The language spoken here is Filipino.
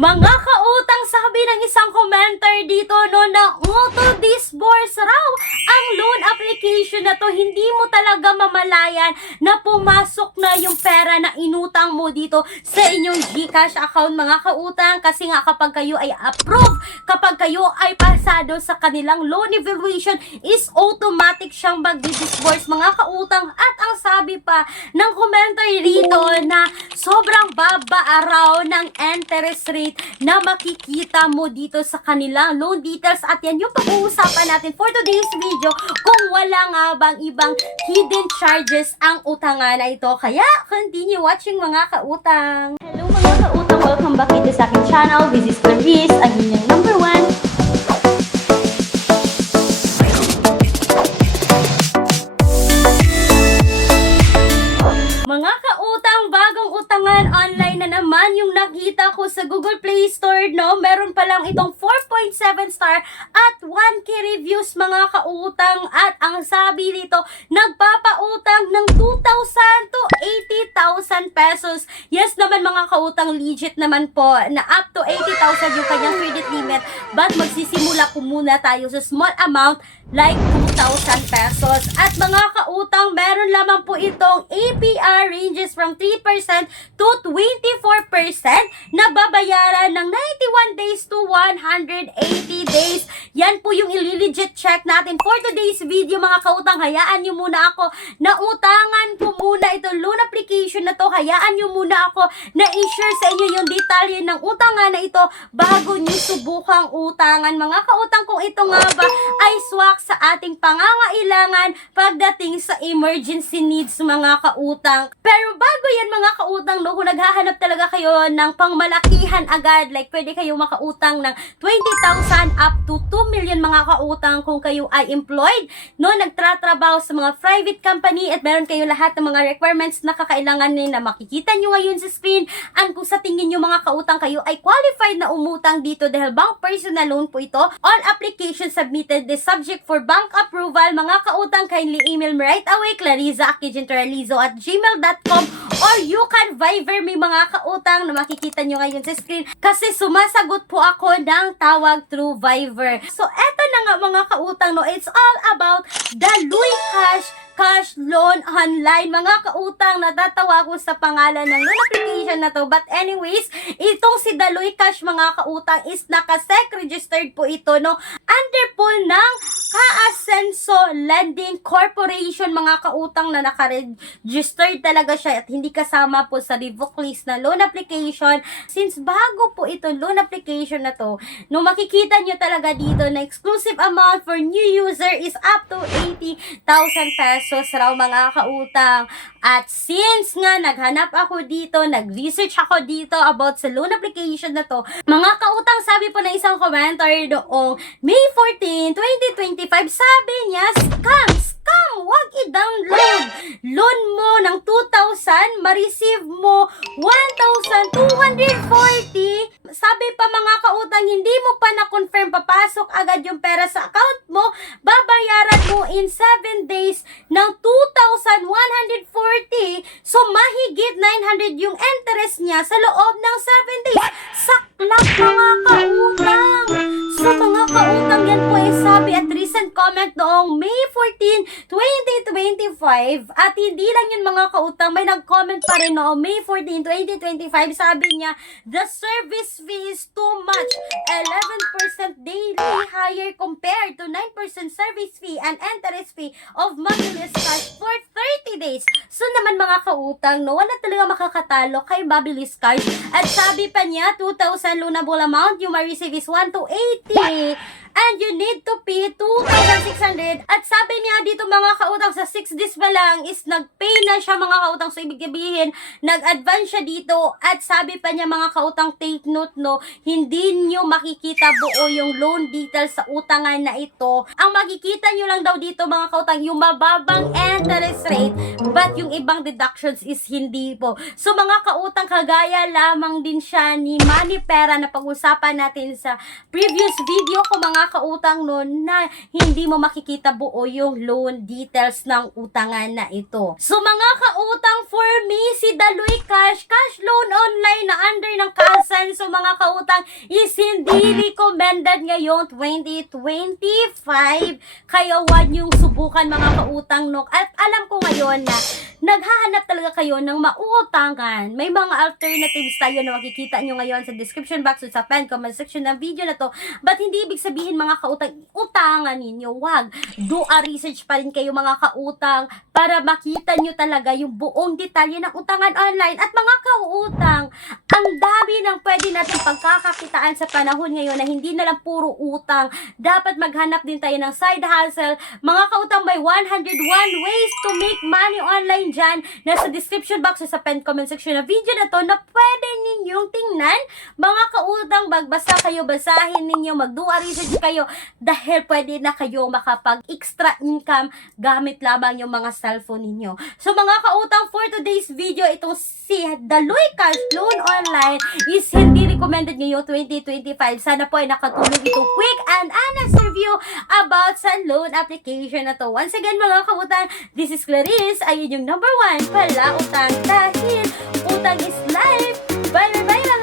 Mga kautang, sabi ng isang commenter dito no na auto-disburse raw ang loan application na to. Hindi mo talaga mamalayan na pumasok na yung pera na inutang mo dito sa inyong GCash account, mga kautang. Kasi nga kapag kayo ay approve, kapag kayo ay pasado sa kanilang loan evaluation, is automatic siyang mag-disburse, mga kautang. At ang sabi pa ng commenter dito na sobrang baba araw ng interest rate na makikita mo dito sa kanilang loan details. At yan yung pag-uusapan natin for today's video, kung wala nga bang ibang hidden charges ang utangan na ito. Kaya continue watching, mga kautang. Hello mga kautang, welcome back dito sa aking channel. This is Clarice, ang inyong number 1 mga kautang. Bagong utangan online na naman yung nakita ko sa Google Play Store, no? Meron pa lang itong 4.7 star at 1K reviews, mga kautang. At ang sabi dito, nagpapautang ng 2,000 to 80,000 pesos. Yes naman mga kautang, legit naman po na up to 80,000 yung kanyang credit limit. But magsisimula po muna tayo sa small amount like 2,000 pesos. At mga kautang, meron lamang po itong APR ranges from 3% to 24% na babayaran ng 91 days to 180 days. Yan po yung ililegit check natin for today's video, mga kautang. Hayaan nyo muna ako na utangan ko muna itong loan application na to. Hayaan nyo muna ako na i-share sa inyo yung detalye ng utangan na ito bago nyo subukang utangan, mga kautang, kung ito nga ba ay swak sa ating pangangailangan pagdating sa emergency needs, mga kautang. Pero bago yan, mga kautang, no, kung naghahanap talaga kayo ng pangmalakihan agad, like pwede kayo makautang ng 20,000 up to 2 million, mga kautang, kung kayo ay employed, no, nagtratrabaho sa mga private company at meron kayo lahat ng mga requirements na kakailanganin na makikita nyo ngayon sa screen. And kung sa tingin nyo, mga kautang, kayo ay qualified na umutang dito dahil bank personal loan po ito, all applications submitted is subject for bank approval, mga kautang. Kindly email me right away, clarizaakijinteralizo@gmail.com, or you can Viber me, mga kautang, na makikita nyo ngayon sa screen kasi sumasagot po ako ng tawag through Viber. So eto na nga, mga kautang, no, it's all about the Cash Loan Online, mga kautang. Natatawa ko sa pangalan ng loan application na to. But anyways, itong si Daloy Cash, mga kautang, is naka-SEC registered po ito, no, under po ng Ka-Asenso Lending Corporation, mga kautang, na naka-registered talaga siya at hindi kasama po sa revoke list na loan application. Since bago po itong loan application na to, no, makikita nyo talaga dito na exclusive amount for new user is up to 80,000 pesos raw, mga kautang. At since nga naghanap ako dito, nag-research ako dito about sa loan application na to, mga kautang, sabi po na isang commenter doong May 14, 2025, sabi niya, scam, wag i-download. Loan mo ng 2,000, ma-receive mo 1,240. Sabi pa, mga kautang, hindi mo pa na-confirm, papasok agad yung pera sa account mo, babayaran mo in 7 days ng 2,140. So, mahigit 900 yung interest niya sa loob ng 7 days. Saklap, mga kautang. So, mga kautang, yan po ay sabi at recent comment noong May 14, 2025. At hindi lang yun, mga kautang, may nag-comment pa rin noong May 14, 2025. Sabi niya, the service fee is too much. 11% daily higher compared to 9% service fee and interest fee of Mabilis Cash for 30 days. So naman, mga kautang, no, wala talaga makakatalo kay Mabilis Cash. At sabi pa niya, 2,000 loanable amount, you may receive is 1 to 80. And you need to pay 2,600. At sabi niya dito, mga kautang, sa 6 days pa lang is nag-pay na siya, mga kautang. So ibig sabihin, nag-advance siya dito. At sabi pa niya, mga kautang, take note, no, hindi nyo makikita buo yung loan details sa utangan na ito. Ang makikita nyo lang daw dito, mga kautang, yung mababang interest rate, but yung ibang deductions is hindi po. So mga kautang, kagaya lamang din siya ni Money Pera na pag-usapan natin sa previous video ko, mga mga kautang nun na hindi mo makikita buo yung loan details ng utangan na ito. So mga kautang, for me, si Daloy Cash loan online na under ng Kasan, so mga kautang, is hindi recommended ngayong 2025. Kaya huwag niyong subukan mga kautang, no? At alam ko ngayon na naghahanap talaga kayo ng mauutangan. May mga alternatives tayo na makikita nyo ngayon sa description box o sa pen comment section ng video na to. But hindi ibig sabihin mga kautang, utangan ninyo. Wag. Do a research pa rin kayo mga kautang para makita nyo talaga yung buong detalye ng utangan online. At mga kautang, ang dami ng pwede natin pagkakakitaan sa panahon ngayon na hindi na lang puro utang. Dapat maghanap din tayo ng side hustle. Mga kautang, may 101 ways to make money online dyan. Nasa description box o sa pen comment section ng video na to na pwede ninyong tingnan. Mga kautang, magbasa kayo, basahin ninyo, mag-do-a research kayo dahil pwede na kayo makapag-extra income gamit lamang yung mga cellphone ninyo. So mga kautang, for today's video, itong si Daloy Cash Loan Online is hindi recommended ngayong 2025. Sana po ay nakatulong itong quick and honest review about sa loan application na to. Once again mga kautang, this is Clarice, ayun yung number 1 pala utang dahil utang is life. Bye bye!